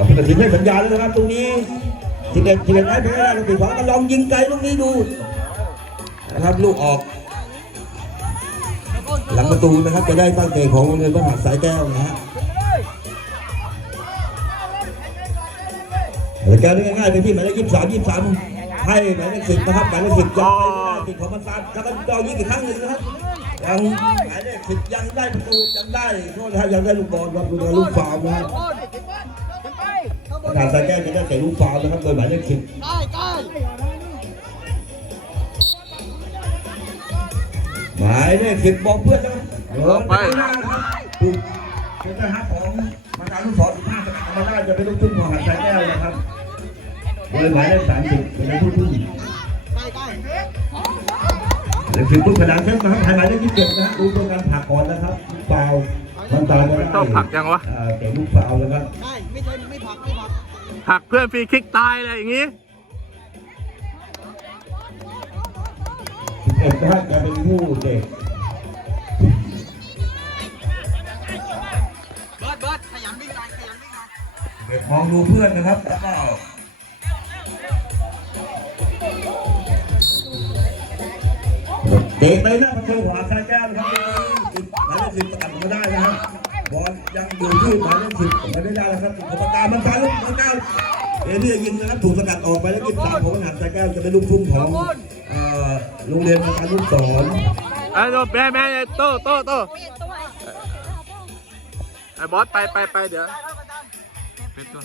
เอาผู้ตัดสินให้สัญญาแล้วนะครับตรงนี้สิบเอ็ดสิบเอ็ดไอ้เพชรเราปิดขวาก็ลองยิงไกลลูกนี้ดูนะครับลูกออก หลังประตูนะครับจะได้ตั้งเตะของโรงเรียนพระหัตถ์สายแก้วนะฮะแต่แก้วนี่ง่ายๆเป็นที่หมายเลขยี่สิบสามยี่สิบสามให้หมายเลขสิบนะครับหมายเลขสิบยังไปไม่ได้ติดของมันตามแล้วก็ต่อยิงอีกครั้งหนึ่งนะครับยังหมายเลขสิบยังได้ประตูยังได้โทษนะฮะยังได้ลูกบอลครับดูนะลูกฟาวนะครับ ทางสายแก้วจะได้แต่ลูกฟาวล์นะครับโดยหมายเลขสิบได้ได้หมายเลขสิบบอกเพื่อนนะครับเดินไปหน้านะครับถูกเป็นทหารของมาการลูกศรสิบห้าสกัดมาได้จะเป็นลูกทุ่งของหัดสายแก้วนะครับโดยหมายเลขสามสิบเป็นลูกทุ่งได้ได้เลขสิบทุกขนาดเส้นนะครับหมายเลขยี่สิบเจ็ดนะฮะดูตัวการผลักก่อนนะครับลูกฟาวล์มันตาจะได้ต้องผลักยังวะอ่าแต่ลูกฟาวล์นะครับได้ไม่ใช่ไม่ผักไม่ผัก หักเพื่อนฟรีคิกตายเลยอย่างงี้สิบเอ็ดนะฮะจะเป็นผู้เด็กเบิร์ดเบิร์ดขยันวิ่งหน่อยขยันวิ่งหน่อยเด็กมองดูเพื่อนนะครับแล้วก็เตะไปหน้าประตูขวาสายแก้วนะครับหมายเลขสิบตัดมาได้นะครั บบอลยังอยู่ที่หมายเลขสิบไม่ได้แล้วครับกรรมการมันการลูกมันการเอเรียยิงนะครับถูกสกัดออกไปแล้วยี่สิบสามของหัดสายแก้วจะเป็นลูกทุ่งของเอ่อโรงเรียนประการลูกศรไอ้โดนแม่แม่โต้โต้โต้ไอ้บอสไปไปไปเดี๋ยวเป็นตัว